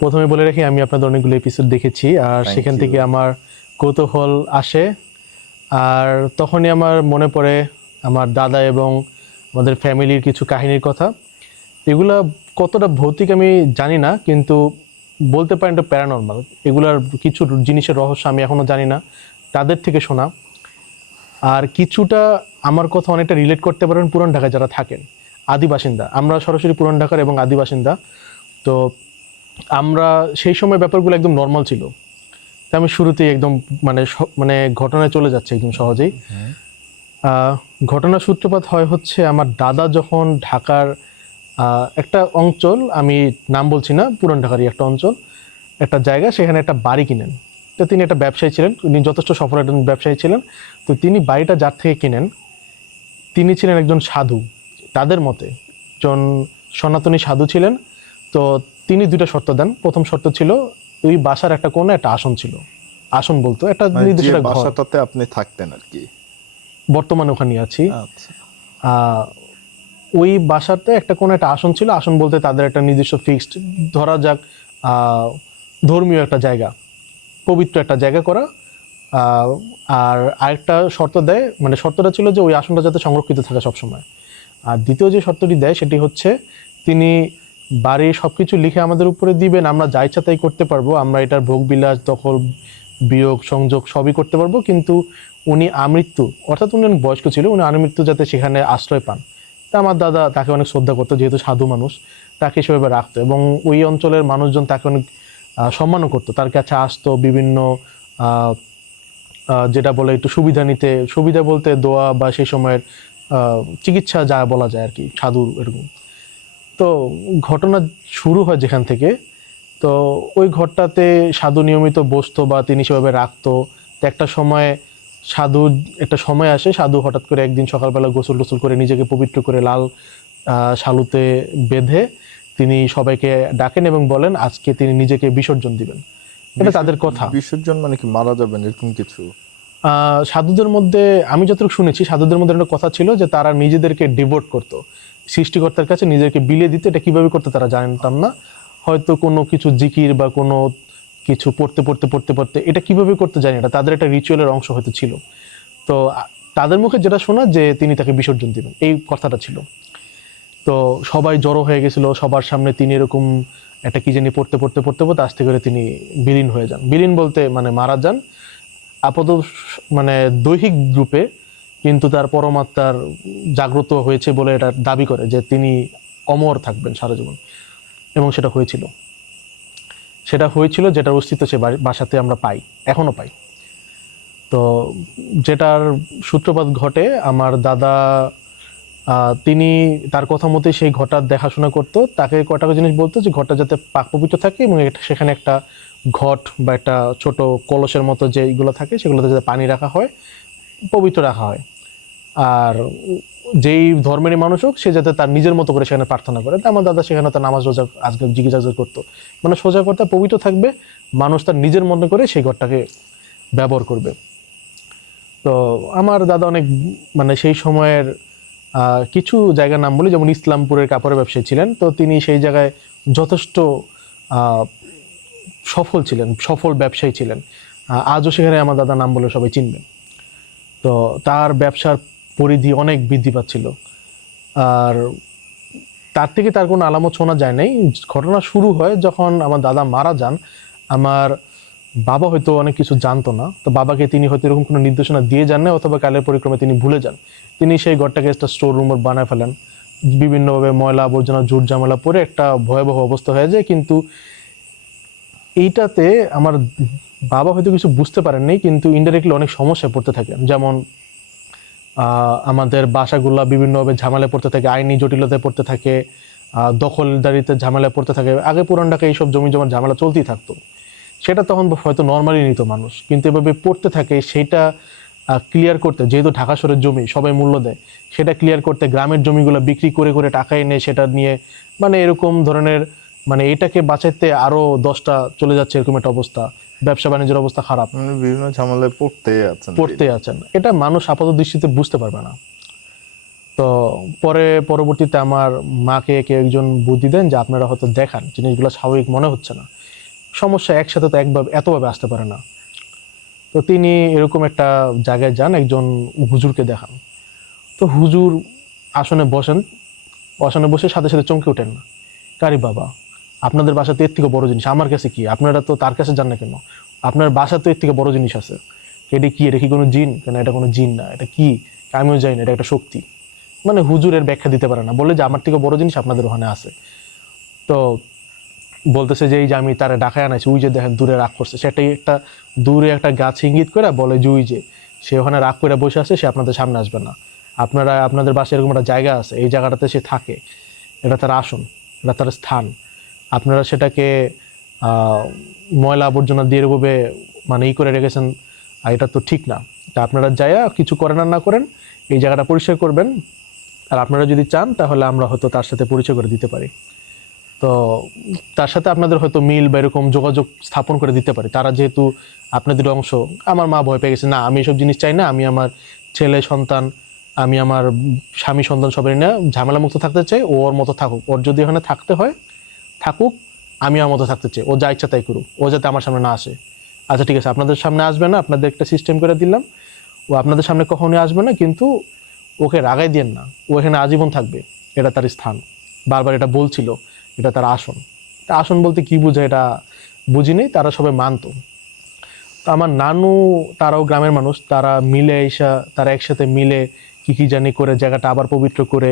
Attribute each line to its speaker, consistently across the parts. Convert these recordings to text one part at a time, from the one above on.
Speaker 1: প্রথমে বলে রাখি আমি আপনাদের অনেকগুলো এপিসোড দেখেছি আর সেখান থেকে আমার কৌতূহল আসে। আর তখনই আমার মনে পড়ে আমার দাদা এবং আমাদের ফ্যামিলির কিছু কাহিনীর কথা। এগুলা কতটা ভৌতিক আমি জানি না কিন্তু বলতে পারেন এটা প্যারানর্মাল এগুলার কিছু জিনিসের রহস্য আমি এখনও জানি না তাদের থেকে শোনা। আর কিছুটা আমার কথা অনেকটা রিলেট করতে পারেন পুরান ঢাকায় যারা থাকেন। আদি বাসিন্দা আমরা সরাসরি পুরান ঢাকার এবং আদি বাসিন্দা। তো আমরা সেই সময় ব্যাপারগুলো একদম নর্মাল ছিল। তাই আমি শুরুতেই একদম মানে মানে ঘটনায় চলে যাচ্ছে একদম সহজেই। আহ, ঘটনার সূত্রপাত হয় হচ্ছে আমার দাদা যখন ঢাকার একটা অঞ্চল আমি নাম বলছি না পুরান ঢাকারই একটা অঞ্চল একটা জায়গা সেখানে একটা বাড়ি কিনেন। তো তিনি একটা ব্যবসায়ী ছিলেন উনি যথেষ্ট সফল একজন ব্যবসায়ী ছিলেন। তো তিনি বাড়িটা যার থেকে কিনেন তিনি ছিলেন একজন সাধু তাদের মতে। একজন সনাতনী সাধু ছিলেন তো তিনি দুইটা শর্ত দেন। প্রথম শর্ত ছিল ওই বাসার একটা কোণে একটা আসন ছিল। আসন বলতো একটা
Speaker 2: মানে
Speaker 1: নির্দিষ্ট
Speaker 2: বাসাটাতে আপনি থাকতেন আর কি।
Speaker 1: বর্তমানে ওখানে আছি।
Speaker 2: আচ্ছা।
Speaker 1: ওই বাসাতে একটা কোনো একটা আসন ছিল। আসন বলতে তাদের একটা নির্দিষ্ট ফিক্সড ধরা যাক আহ, ধর্মীয় একটা জায়গা পবিত্র একটা জায়গা করা। আহ, আর আরেকটা শর্ত দেয় মানে শর্তটা ছিল যে ওই আসনটা যাতে সংরক্ষিত থাকে সবসময়। আর দ্বিতীয় যে শর্তটি দেয় সেটি হচ্ছে তিনি বাড়ির সব কিছু লিখে আমাদের উপরে দিবেন, আমরা যা ইচ্ছা তাই করতে পারব, আমরা এটার ভোগ বিলাস, দখল, বিয়োগ, সংযোগ সবই করতে পারব, কিন্তু উনি আমৃত্যু, অর্থাৎ উনি অনেক বয়স্ক ছিল, উনি আমৃত্যু যাতে সেখানে আশ্রয় পান। তা আমার দাদা তাকে অনেক শ্রদ্ধা করতো, যেহেতু সাধু মানুষ, তাকে সেভাবে রাখতো, এবং ওই অঞ্চলের মানুষজন তাকে অনেক সম্মানও করতো, তার কাছে আসতো বিভিন্ন যেটা বলে একটু সুবিধা নিতে, সুবিধা বলতে দোয়া বা সেই সময়ের চিকিৎসা যা বলা যায় আর কি সাধুর এরকম। তো ঘটনা শুরু হয় যেখান থেকে। তো ওই ঘরটাতে সাধু নিয়মিত বসতো বা তিনি সেভাবে রাখতো। তো একটা সময় সাধু একটা সময় আসে সাধু হঠাৎ করে একদিন সকালবেলা গোসল টোসল করে নিজেকে পবিত্র করে লাল শালুতে বেঁধে তিনি সবাইকে ডাকেন এবং বলেন আজকে তিনি নিজেকে বিসর্জন দিবেন। এটা তাদের কথা।
Speaker 2: বিসর্জন মানে কি মারা যাবেন? এরকম কিছু?
Speaker 1: সাধুদের মধ্যে আমি যতটুকু শুনেছি সাধুদের মধ্যে একটা কথা ছিল যে তারা নিজেদেরকে ডিভোট করতো। সৃষ্টিকর্তার কাছে নিজেকে বিলিয়ে দিতে, এটা কীভাবে করতে তারা জানতাম না। হয়তো কোনো কিছু জিকির বা কোনো কিছু পড়তে পড়তে পড়তে পড়তে, এটা কীভাবে করতে জানি এটা তাদের একটা রিচুয়ালের অংশ হয়তো ছিল। তো তাদের মুখে যেটা শোনা যে তিনি তাকে বিসর্জন দিবেন, এই কথাটা ছিল। তো সবাই জড়ো হয়ে গেছিল, সবার সামনে তিনি এরকম একটা কি জানি পড়তে পড়তে পড়তে পড়তে আস্তে করে তিনি বিলীন হয়ে যান। বিলীন বলতে মানে মারা যান। আপাত মানে দৈহিক রূপে কিন্তু তার পরমাত্মার জাগ্রত হয়েছে বলে এটা দাবি করে যে তিনি অমর থাকবেন সারা জীবন। এবং সেটা হয়েছিল। সেটা হয়েছিল যেটার অস্তিত্ব সে বাসাতে আমরা পাই এখনও পাই। তো যেটার সূত্রপাত ঘটে, আমার দাদা তিনি তার কথা মতে সেই ঘরটা দেখাশোনা করতো। তাকে কটা জিনিস বলতো যে ঘরটা যাতে পাক পবিত্র থাকে এবং সেখানে একটা ঘট বা একটা ছোট কলসের মতো যে এইগুলো থাকে, সেগুলোতে যাতে পানি রাখা হয়, পবিত্র রাখা হয়। আর যেই ধর্মেরই মানুষ হোক, সে যাতে তার নিজের মতো করে সেখানে প্রার্থনা করে। আমার দাদা সেখানে তার নামাজ রোজা আজকে জিজ্ঞাসা করতো। মানে সোজা করতে পবিত্র থাকবে, মানুষ তার নিজের মনে করে সেই ঘরটাকে ব্যবহার করবে। তো আমার দাদা অনেক মানে সেই সময়ের কিছু জায়গার নাম বলি, যেমন ইসলামপুরের কাপড়ের ব্যবসায়ী ছিলেন। তো তিনি সেই জায়গায় যথেষ্ট সফল ছিলেন, সফল ব্যবসায়ী ছিলেন। আজও সেখানে আমার দাদা নাম বলে সবাই চিনবেন। তো তার ব্যবসার পরিধি অনেক বৃদ্ধি পাচ্ছিল। আর তার থেকে তার কোনো আলামত শোনা যায় নাই। ঘটনা শুরু হয় যখন আমার দাদা মারা যান। আমার বাবা হয়তো অনেক কিছু জানতো না। তো বাবাকে তিনি হয়তো এরকম কোনো নির্দেশনা দিয়ে যান না অথবা কালের পরিক্রমে তিনি ভুলে যান। তিনি সেই ঘরটাকে একটা স্টোর রুম বানায় ফেলেন। বিভিন্নভাবে ময়লা আবর্জনা জুট জামেলা পরে একটা ভয়াবহ অবস্থা হয়ে যায়। কিন্তু এইটাতে আমার বাবা হয়তো কিছু বুঝতে পারেননি কিন্তু ইনডাইরেক্টলি অনেক সমস্যায় পড়তে থাকেন। যেমন আমাদের বাসাগুলা বিভিন্নভাবে ঝামেলায় পড়তে থাকে, আইনি জটিলতায় পড়তে থাকে দখলদারিতে ঝামেলায় পড়তে থাকে। আগে পুরান ঢাকায় এইসব জমি জমার ঝামেলা চলতেই থাকতো। সেটা তখন হয়তো নর্মালি নিত মানুষ, কিন্তু এভাবে পড়তে থাকে, সেটা ক্লিয়ার করতে, যেহেতু ঢাকা শহরের জমি, সবাই মূল্য দেয়, সেটা ক্লিয়ার করতে, গ্রামের জমিগুলো বিক্রি করে করে টাকা এনে সেটা নিয়ে মানে এরকম ধরনের মানে এটাকে বাঁচাইতে আরও দশটা চলে যাচ্ছে এরকম একটা অবস্থা। ব্যবসা বাণিজ্যের অবস্থা খারাপ।
Speaker 2: মানে বিভিন্ন ঝামেলায় পড়তে আছেন
Speaker 1: পড়তে আছেন। এটা মানুষ আপাত দৃষ্টিতে বুঝতে পারবে না। তো তো পরে পরবর্তীতে আমার মাকে কেউ একজন বুদ্ধি দেন যে আপনারা হয়তো দেখান জিনিসগুলো স্বাভাবিক মনে হচ্ছে না। সমস্যা একসাথে তো একভাবে এতভাবে আসতে পারে না। তো তিনি এরকম একটা জায়গায় যান একজন হুজুরকে দেখান। তো হুজুর আসনে বসেন আসনে বসে সাথে সাথে চমকে ওঠেন। না কারি বাবা আপনাদের বাসা তো এর থেকে বড় জিনিস। আমার কাছে কি? আপনারা তো তার কাছে যান না কেন? আপনার বাসা তো এর থেকে বড় জিনিস আছে। এটা কি? এটা কি কোনো জিন? কেন এটা কোনো জিন না? এটা কি? আমিও জানি না, এটা একটা শক্তি। মানে হুজুরের ব্যাখ্যা দিতে পারে না। বলে যে আমার থেকে বড় জিনিস আপনাদের ওখানে আছে। তো বলতেছে যে এই যে আমি তারা ডাকায় আনাইছি, ওই যে দেখেন দূরে রাগ করছে। সেটাই একটা দূরে একটা গাছ ইঙ্গিত করে বলে যে ওই যে, সে ওখানে রাগ করে বসে আছে, সে আপনাদের সামনে আসবে না। আপনারা আপনাদের বাসায় এরকম একটা জায়গা আছে, এই জায়গাটাতে সে থাকে। এটা তার আসন, এটা তার স্থান। আপনারা সেটাকে ময়লা আবর্জনা দিয়ে এরকমভাবে মানে ই করে রেখেছেন, আর এটা তো ঠিক না। তা আপনারা যাইয়া কিছু করেন আর না করেন, এই জায়গাটা পরিষ্কার করবেন। আর আপনারা যদি চান, তাহলে আমরা হয়তো তার সাথে পরিচয় করে দিতে পারি। তো তার সাথে আপনাদের হয়তো মিল বা এরকম যোগাযোগ স্থাপন করে দিতে পারি। তারা যেহেতু আপনাদের অংশ, আমার মা ভয় পেয়ে গেছে, না, আমি এসব জিনিস চাই না, আমি আমার ছেলে, সন্তান, আমি আমার স্বামী, সন্তান সবাই নিয়ে ঝামেলা মুক্ত থাকতে চাই, ওর মতো থাকুক। ওর যদি ওখানে থাকতে হয় থাকুক আমি আমার মতো থাকতে চাই। ও যা ইচ্ছা তাই করুক। ও যাতে আমার সামনে না আসে। আচ্ছা ঠিক আছে, আপনাদের সামনে আসবে না, আপনাদের একটা সিস্টেম করে দিলাম। ও আপনাদের সামনে কখনোই আসবে না, কিন্তু ওকে রাগাই দিয়েন না। ও এখানে আজীবন থাকবে। এটা তার স্থান। বারবার এটা বলছিল, এটা তার আসন। তা আসন বলতে কি বোঝায় এটা বুঝিনি তারা সবাই মানতো। আমার নানু, তারাও গ্রামের মানুষ, তারা মিলে এসা, তারা একসাথে মিলে কি কি জানি করে, জায়গাটা আবার পবিত্র করে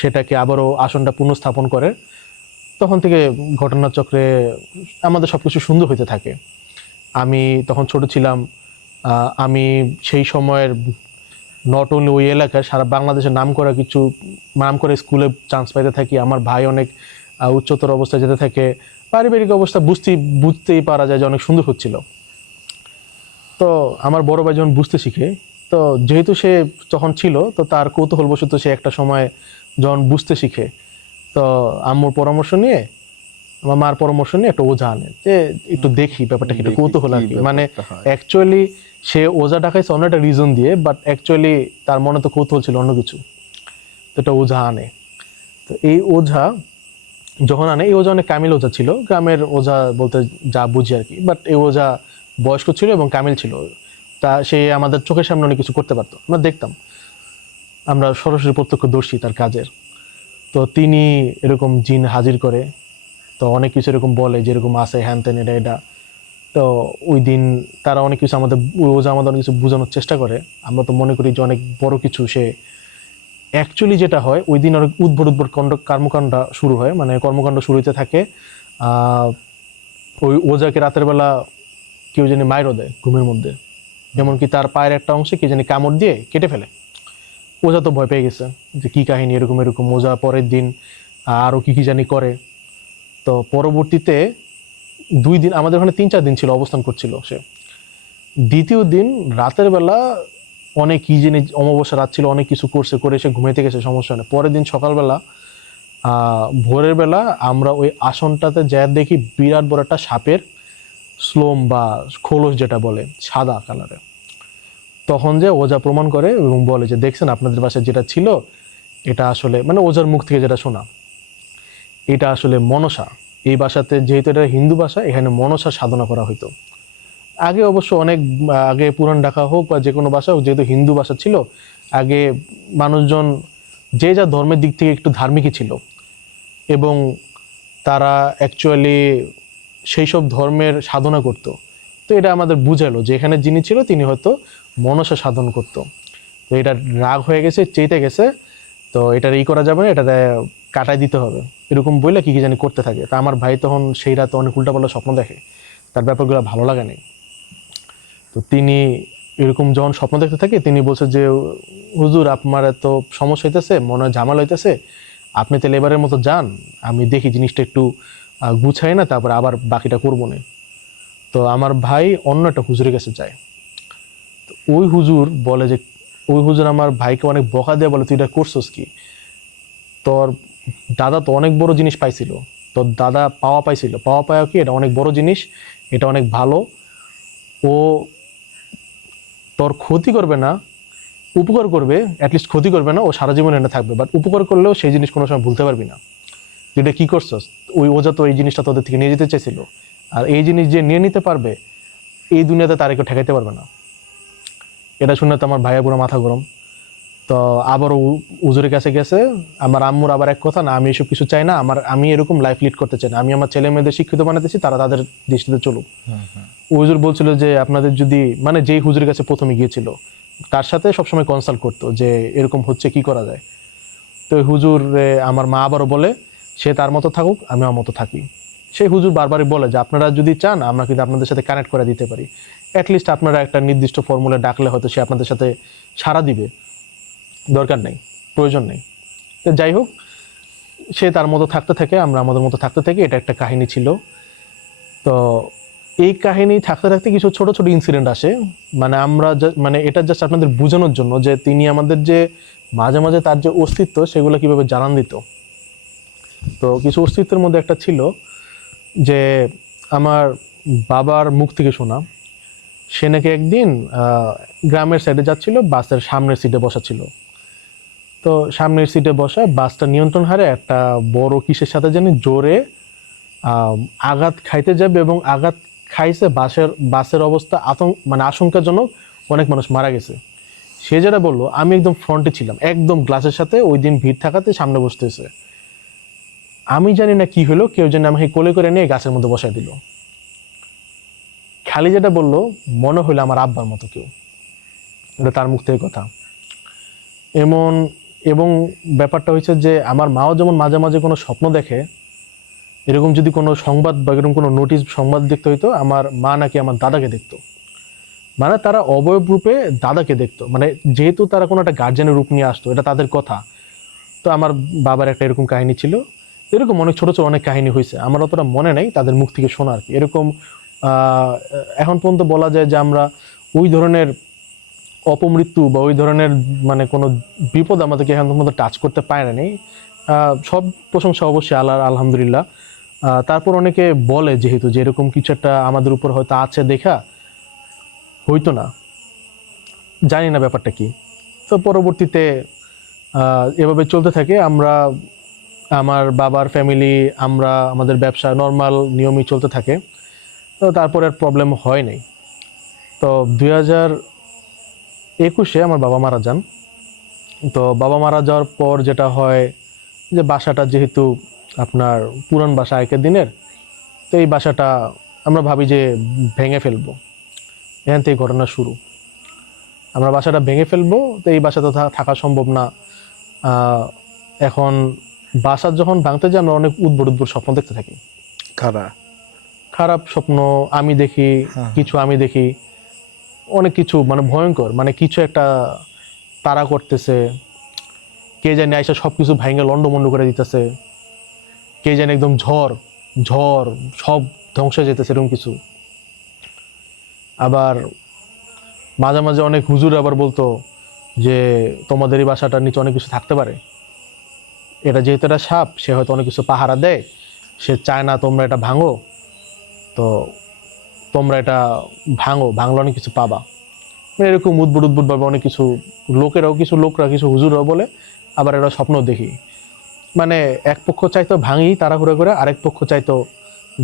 Speaker 1: সেটাকে আবারও আসনটা পুনঃস্থাপন করে। তখন থেকে ঘটনাচক্রে আমাদের সব কিছু সুন্দর হইতে থাকে। আমি তখন ছোট ছিলাম আমি সেই সময়ের নট অনলি ওই এলাকায় সারা বাংলাদেশের নাম করা কিছু নাম করে স্কুলে চান্স পাইতে থাকি, আমার ভাই অনেক উচ্চতর অবস্থায় যেতে থাকে। পারিবারিক অবস্থা বুঝতেই বুঝতেই পারা যায় যে অনেক সুন্দর হচ্ছিল। তো আমার বড় ভাই যখন বুঝতে শিখে, তো যেহেতু সে যখন ছিল, তো তার কৌতূহলবশত সে একটা সময় যখন বুঝতে শিখে তো আম্মুর পরামর্শ নিয়ে আমার মার পরামর্শ নিয়ে একটা ওঝা আনে। যে একটু দেখি ব্যাপারটা একটু কৌতূহল আর
Speaker 2: কি।
Speaker 1: মানে অ্যাকচুয়ালি সে ওঝা ডাকাইছে অন্য একটা রিজন দিয়ে বাট অ্যাকচুয়ালি তার মনে তো কৌতূহল ছিল অন্য কিছু। তো এটা ওঝা আনে। তো এই ওঝা যখন আনে এই ওঝা অনেক কামিল ওঝা ছিল। গ্রামের ওঝা বলতে যা বুঝি আর কি। বাট এই ওঝা বয়স্ক ছিল এবং কামিল ছিল। তা সে আমাদের চোখের সামনে অনেক কিছু করতে পারতো। আমরা দেখতাম। আমরা সরাসরি প্রত্যক্ষদর্শী তার কাজের। তো তিনি এরকম জিন হাজির করে। তো অনেক কিছু এরকম বলে, যেরকম আছে হ্যান ত্যান এটা এটা। তো ওই দিন তারা অনেক কিছু আমাদের ওঝা আমাদের অনেক কিছু বোঝানোর চেষ্টা করে। আমরা তো মনে করি যে অনেক বড় কিছু। সে অ্যাকচুয়ালি যেটা হয়, ওই দিন অনেক উদ্ভট উদ্ভট কণ্ড কর্মকাণ্ড শুরু হয়। মানে কর্মকাণ্ড শুরু হতে থাকে ওই ওজাকে রাতের বেলা কেউ জানি মাইরও দেয় ঘুমের মধ্যে। এমনকি তার পায়ের একটা অংশে কে জানি কামড় দিয়ে কেটে ফেলে। ওজা তো ভয় পেয়ে গেছে যে কি কাহিনী এরকম এরকম। ওজা পরের দিন আরও কি কি জানি করে। তো পরবর্তীতে দুই দিন, আমাদের ওখানে তিন চার দিন ছিল, অবস্থান করছিল সে। দ্বিতীয় দিন রাতের বেলা অনেক কি জিনিস অমাবস্যা রাত ছিল, অনেক কিছু করছে, করে সে ঘুমাইতে গেছে, সমস্যা নেই পরের দিন সকালবেলা ভোরের বেলা আমরা ওই আসনটাতে যা দেখি বিরাট বড় একটা সাপের স্লোম বা খোলস যেটা বলে, সাদা কালারের। তখন যে ওজা প্রমাণ করে এবং বলে যে, দেখছেন আপনাদের বাসায় যেটা ছিল, এটা আসলে মানে ওজার মুখ থেকে যেটা শোনা। এটা আসলে মনসা। এই ভাষাতে যেহেতু এটা হিন্দু ভাষা এখানে মনসা সাধনা করা হইতো। আগে অবশ্য অনেক, আগে পুরান ঢাকা হোক বা যে কোনো ভাষা হোক, যেহেতু হিন্দু ভাষা ছিল, আগে মানুষজন যে যা ধর্মের দিক থেকে একটু ধার্মিকই ছিল। এবং তারা অ্যাকচুয়ালি সেই সব ধর্মের সাধনা করতো। তো এটা আমাদের বুঝালো যে, এখানে যিনি ছিল, তিনি হয়তো মনসা সাধন করতো। তো এটা রাগ হয়ে গেছে চেতে গেছে, তো এটা ই করা যাবে না, এটাতে কাটাই দিতে হবে। এরকম বইলে কি কি জানি করতে থাকে। তা আমার ভাই তখন সেই রাতে অনেক উল্টাপাল্টা স্বপ্ন দেখে, তার ব্যাপারগুলো ভালো লাগে নাই। তো তিনি এরকম যখন স্বপ্ন দেখতে থাকে, তিনি বলছে যে, হুজুর, আপনার এত সমস্যা হইতেছে, মনে হয় ঝামেলা হইতেছে, আপনি তাহলে এবারের মতো যান, আমি দেখি জিনিসটা একটু গুছাই না, তারপর আবার বাকিটা করব না। তো আমার ভাই অন্য একটা হুজুরের কাছে যায়। ওই হুজুর বলে যে, ওই হুজুর আমার ভাইকে অনেক বকা দিয়ে বলে, তুই এটা করছোস কি? তোর দাদা তো অনেক বড় জিনিস পাইছিল। তোর দাদা পাওয়া পাইছিল। পাওয়া পাওয়া কি? এটা অনেক বড় জিনিস, এটা অনেক ভালো। ও তোর ক্ষতি করবে না, উপকার করবে অ্যাটলিস্ট ক্ষতি করবে না, ও সারা জীবন এনে থাকবে। বাট উপকার করলেও সেই জিনিস কোনো সময় ভুলতে পারবি না। যেটা কি করছস? ওই ওজা তো এই জিনিসটা তোদের থেকে নিয়ে যেতে চাইছিল। আর এই জিনিস যে নিয়ে নিতে পারবে, এই দুনিয়াতে তার কেউ ঠেকাইতে পারবে না। এটা শুনে তো আমার ভাইয়া পুরো মাথা গরম। তো আবারও উজুরের কাছে গেছে, আমার আম্মুর আবার এক কথা, না, আমি এসব কিছু চাই না, আমার আমি এরকম লাইফ লিড করতে চাই না। আমি আমার ছেলে মেয়েদের শিক্ষিত বানাতেছি, তারা তাদের দৃষ্টিতে চলুক। হুজুর বলছিল যে, আপনাদের যদি মানে যেই হুজুরের কাছে প্রথমে গিয়েছিল, তার সাথে সবসময় কনসাল্ট করতো যে, এরকম হচ্ছে, কি করা যায়? তো হুজুর আমার মা আবারও বলে, সে তার মতো থাকুক আমি আমার মতো থাকি। সেই হুজুর বারবারই বলে যে আপনারা যদি চান, আমরা কিন্তু আপনাদের সাথে কানেক্ট করে দিতে পারি। অ্যাটলিস্ট আপনারা একটা নির্দিষ্ট ফর্মুলা ডাকলে হয়তো সে আপনাদের সাথে সাড়া দিবে। দরকার নেই, প্রয়োজন নেই। তো যাই হোক, সে তার মতো থাকতে থাকে, আমরা আমাদের মতো থাকতে থাকি, এটা একটা কাহিনী ছিল। তো এই কাহিনী থাকতে থাকতে কিছু ছোট ছোট ইনসিডেন্ট আসে। মানে আমরা মানে এটা জাস্ট আপনাদের বোঝানোর জন্য যে তিনি আমাদের যে মাঝে মাঝে তার যে অস্তিত্ব, সেগুলো কীভাবে জানান দিত। তো কিছু অস্তিত্বের মধ্যে একটা ছিল যে আমার বাবার মুখ থেকে শোনা, সে নাকি একদিন গ্রামের সাইডে যাচ্ছিল, বাসের সামনের সিটে বসা ছিল। তো সামনের সিটে বসা, বাসটা নিয়ন্ত্রণ হারে একটা বড় কিসের সাথে জানি জোরে আঘাত খাইতে যাবে এবং আঘাত খাইছে বাসের বাসের অবস্থা আতঙ্ক মানে আশঙ্কাজনক, অনেক মানুষ মারা গেছে। সে যেটা বলল, আমি একদম ফ্রন্টে ছিলাম, একদম গ্লাসের সাথে ওই দিন ভিড় থাকাতে সামনে বসতেছে। আমি জানি না কি হলো, কেউ যেন আমাকে কোলে করে নিয়ে গাছের মধ্যে বসাই দিল। খালি যেটা বলল, মনে হলো আমার আব্বার মতো কেউ। এটা তার মুখ থেকে কথা। এমন, এবং ব্যাপারটা হয়েছে যে আমার মাও যেমন মাঝে মাঝে কোনো স্বপ্ন দেখে, এরকম যদি কোনো সংবাদ বা এরকম কোনো নোটিশ সংবাদ দেখতে হইতো, আমার মা নাকি আমার দাদাকে দেখতো। মানে তারা অবয়ব রূপে দাদাকে দেখতো। মানে যেহেতু তারা কোনো একটা গার্জেনের রূপ নিয়ে আসতো, এটা তাদের কথা। তো আমার বাবার একটা এরকম কাহিনী ছিল। এরকম অনেক ছোট ছোট অনেক কাহিনী হয়েছে। আমার অতটা মনে নেই, তাদের মুখ থেকে শোনা আর কি। এরকম এখন পর্যন্ত বলা যায় যে আমরা ওই ধরনের অপমৃত্যু বা ওই ধরনের মানে কোনো বিপদ আমাদেরকে এখন পর্যন্ত টাচ করতে পারে নাই। সব প্রশংসা অবশ্যই আল্লাহ আলহামদুলিল্লাহ। তারপর অনেকে বলে যেহেতু যে এরকম কিছু একটা আমাদের উপর হয়তো আছে দেখা হইতো না। জানি না ব্যাপারটা কি। তো পরবর্তীতে এভাবে চলতে থাকে, আমরা আমার বাবার ফ্যামিলি আমরা, আমাদের ব্যবসা নর্মাল নিয়মই চলতে থাকে। তো তারপরে আর প্রবলেম হয় নাই। তো দুই হাজার একুশে আমার বাবা মারা যান। তো বাবা মারা যাওয়ার পর যেটা হয় যে বাসাটা যেহেতু আপনার পুরান বাসা আগের দিনের, তো এই বাসাটা আমরা ভাবি যে ভেঙে ফেলব। এখান থেকে ঘটনা শুরু। আমরা বাসাটা ভেঙে ফেলব, তো এই বাসাতে থা- থাকা সম্ভব না। এখন বাসা যখন ভাঙতে যাই আমরা অনেক উদ্ভট উদ্ভট স্বপ্ন দেখতে থাকি।
Speaker 2: কারা
Speaker 1: খারাপ স্বপ্ন আমি দেখি
Speaker 2: হ্যাঁ।
Speaker 1: কিছু আমি দেখি অনেক কিছু মানে ভয়ঙ্কর মানে কিছু একটা তারা করতেছে কে জানি আইসা সব কিছু ভাঙে লন্ডমন্ড করে দিতেছে কে জানি একদম ঝড় ঝড় সব ধ্বংস হয়ে যেতেছে এরকম কিছু। আবার মাঝে মাঝে অনেক হুজুর আবার বলতো যে তোমাদের এই বাসাটার নিচে অনেক কিছু থাকতে পারে। এটা যেহেতু এটা সাপ সে হয়তো অনেক কিছু পাহারা দেয় সে চায় না তোমরা এটা ভাঙো। তো তোমরা এটা ভাঙো ভাঙলে অনেক কিছু পাবা। মানে এরকম উদ্ভুট উদ্ভুট ভাবে অনেক কিছু লোকেরাও কিছু লোকরা কিছু হুজুরাও বলে আবার এরা স্বপ্ন দেখি। মানে এক পক্ষ চাইতো ভাঙি তাড়াহুড়া করে আরেক পক্ষ চাইতো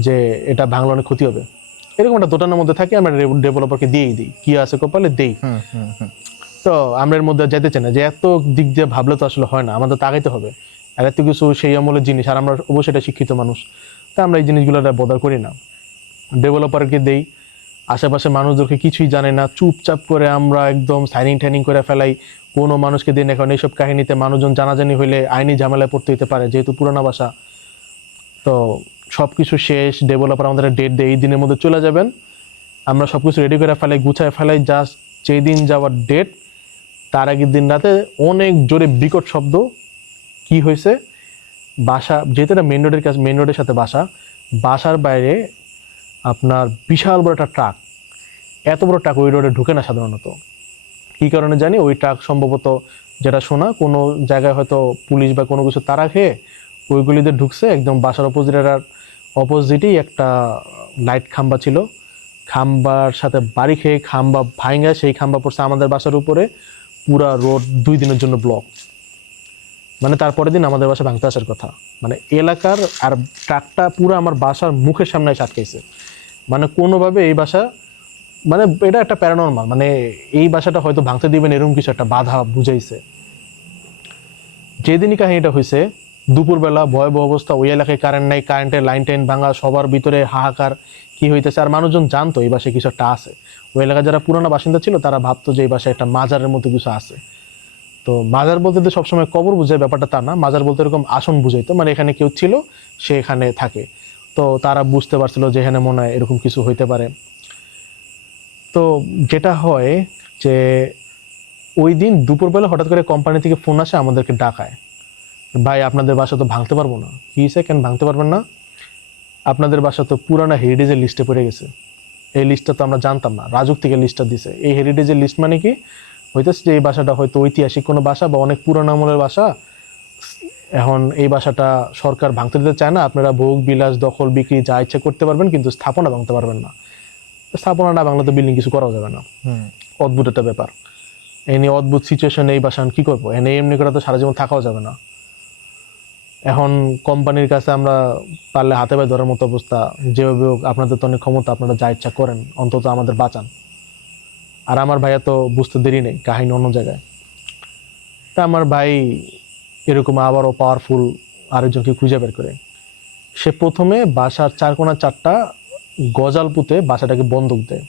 Speaker 1: যে এটা ভাঙলে অনেক ক্ষতি হবে। এরকম একটা দোটানার মধ্যে থাকে আমরা ডেভেলপারকে দিয়েই দিই। কি আছে কপালে দেই। তো আমরা এর মধ্যে যেতে চাই না যে এত দিক দিয়ে ভাবলে তো আসলে হয় না আমাদের তো আগাইতে হবে। এত কিছু সেই আমলের জিনিস, আর আমরা অবশ্যই এটা শিক্ষিত মানুষ। তাই আমরা এই জিনিসগুলো বদল করি না। ডেভেলপারকে দেই, আশেপাশে মানুষদেরকে কিছুই জানে না, চুপচাপ করে আমরা একদম সাইনিং টাইনিং করে ফেলাই, কোনো মানুষকে দিই এখন এইসব কাহিনীতে মানুষজন জানাজানি হইলে আইনি ঝামেলায় পড়তে হতে পারে, যেহেতু পুরোনো বাসা তো সব কিছু শেষ ডেভেলপার আমাদের ডেট দেয়, এই দিনের মধ্যে চলে যাবেন। আমরা সব কিছু রেডি করে ফেলাই, গুছায় ফেলাই জাস্ট যেই দিন যাওয়ার ডেট তার আগের দিন রাতে অনেক জোরে বিকট শব্দ কি হয়েছে? বাসা, যেহেতু এটা মেন রোডের কাছে মেন রোডের সাথে বাসা, বাসার বাইরে আপনার বিশাল বড় একটা ট্রাক এত বড় ট্রাক ওই রোডে ঢুকে না সাধারণত। কী কারণে জানি? ওই ট্রাক সম্ভবত যেটা শোনা কোনো জায়গায় হয়তো পুলিশ বা কোনো কিছু তারা খেয়ে ওইগুলিতে ঢুকছে। একদম বাসার অপোজিটের অপোজিটেই একটা লাইট খাম্বা ছিল। খাম্বার সাথে বাড়ি খেয়ে খাম্বা ভাঙা, সেই খাম্বা পড়ছে আমাদের বাসার উপরে। পুরা রোড দুই দিনের জন্য ব্লক মানে তারপরের দিন আমাদের বাসা ভাঙতে আসার কথা। মানে এলাকার আর ট্রাকটা পুরো আমার বাসার মুখের সামনে এসে মানে কোনোভাবে এই বাসা মানে এটা একটা প্যারানর্মাল মানে এই বাসাটা হয়তো ভাঙতে দিবেন এরকম কিছু একটা বাধা বুঝাইছে। যেদিনই কাহিনীটা হয়েছে দুপুরবেলা ভয়াবহ অবস্থা, ওই এলাকায় কারেন্ট নাই কারেন্টের লাইন টাইন ভাঙা, সবার ভিতরে হাহাকার, কি হইতেছে, আর মানুষজন জানতো এই বাসায় কিছু একটা আছে। ওই এলাকায় যারা পুরানো বাসিন্দা ছিল, তারা ভাবতো যে এই বাসায় একটা মাজারের মতো কিছু আছে। তো মাজার বলতে তো সবসময় কবর বুঝায়, ব্যাপারটা তা না। মাজার বলতে এরকম আসন বুঝাইতো মানে এখানে কেউ ছিল, সে এখানে থাকে। তো তারা বুঝতে পারছিল যে এখানে মনে হয় এরকম কিছু হইতে পারে। তো যেটা হয় যে ওই দিন দুপুরবেলা হঠাৎ করে কোম্পানি থেকে ফোন আসে, আমাদেরকে ডাকায়। ভাই, আপনাদের বাসা তো ভাঙতে পারব না। কি হয়েছে কেন ভাঙতে পারবেন না? আপনাদের বাসা তো পুরানো হেরিটেজের লিস্টে পড়ে গেছে। এই লিস্টটা তো আমরা জানতাম না। রাজুক থেকে লিস্টটা দিছে। এই হেরিটেজের লিস্ট মানে কি? হইতেছে যে এই বাসাটা হয়তো ঐতিহাসিক কোনো বাসা বা অনেক পুরানো আমলের বাসা এখন এই বাসাটা সরকার ভাঙতে দিতে চায় না। আপনারা ভোগ বিলাস দখল বিক্রি যা ইচ্ছে করতে পারবেন কিন্তু স্থাপনা ভাঙতে পারবেন না। স্থাপনা না বাংলাতে বিল্ডিং কিছু করা যাবে না। অদ্ভুত একটা ব্যাপার। এই নিয়ে অদ্ভুত সিচুয়েশন এই বাসা কি করব? এনে এমনি করে তো সারা জীবন থাকাও যাবে না। এখন কোম্পানির কাছে আমরা পারলে হাতে পায়ে ধরার মতো অবস্থা। যেভাবে হোক আপনাদের তো অনেক ক্ষমতা আপনারা যা ইচ্ছা করেন অন্তত আমাদের বাঁচান। আর আমার ভাইয়া তো বুঝতে দেরি নেই, কাহিনী অন্য জায়গায়। তা আমার ভাই এরকম আবারও পাওয়ারফুল আরেকজনকে খুঁজে বের করে। সে প্রথমে বাসার চার কোনা চারটা গজাল পুঁতে বাসাটাকে বন্দুক দেয়।